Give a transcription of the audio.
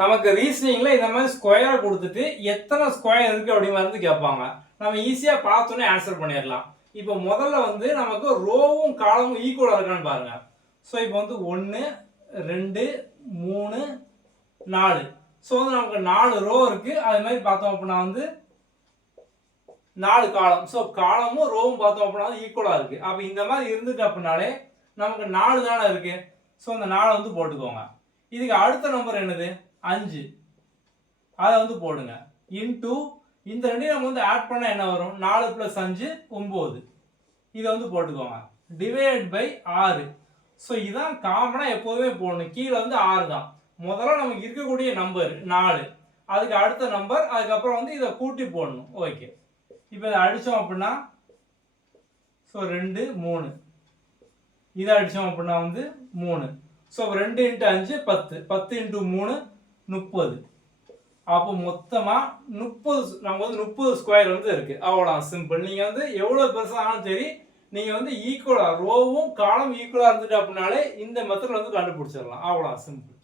நமக்கு ரீசனிங்ல இந்த மாதிரி ஸ்கொயர் கொடுத்துட்டு எத்தனை ஸ்கொயர் இருக்கு அப்படின்னு கேட்பாங்க. நம்ம ஈஸியா பார்த்தோன்னே ஆன்சர் பண்ணிடலாம். இப்போ முதல்ல நமக்கு ரோவும் காலமும் ஈக்குவலா இருக்கான்னு பாருங்க. ஸோ இப்போ 1 2 3 4. ஸோ நமக்கு 4 ரோ இருக்கு. அது மாதிரி பார்த்தோம் அப்படின்னா 4 காலம். ஸோ காலமும் ரோவும் பார்த்தோம் அப்படின்னா ஈக்குவலா இருக்கு. அப்போ இந்த மாதிரி இருந்துட்டு அப்படின்னாலே நமக்கு 4 தானே இருக்கு. ஸோ இந்த 4 போட்டுக்கோங்க. இதுக்கு அடுத்த நம்பர் என்னது? 5. அதை போடுங்க. இன்டூ இந்த ரெண்டையும் நம்ம ஆட் பண்ண என்ன வரும்? 4 + 5 9. இதை போட்டுக்கோங்க. Divide by 6. ஸோ இதான் காமனா எப்போதுமே போடணும். கீழே 6 தான். முதல்ல நமக்கு இருக்கக்கூடிய நம்பர் 4. அதுக்கு அடுத்த நம்பர், அதுக்கப்புறம் இதை கூட்டி போடணும். ஓகே, இப்போ இதை அடித்தோம் அப்படின்னா ஸோ 2 3. இதை அடித்தோம் அப்படின்னா 3. ஸோ 2 × 5 10. 10 × 3 30. அப்போ மொத்தமாக 30 நமக்கு 30 ஸ்கொயர் இருக்கு. அவ்வளோ சிம்பிள். நீங்கள் எவ்வளோ பெருசானாலும் சரி, நீங்கள் ஈக்குவலாக ரோவும் காலம் ஈக்குவலாக இருந்துட்டு அப்படின்னாலே இந்த மெத்தட் கண்டுபிடிச்சிடலாம். அவ்வளோ சிம்பிள்.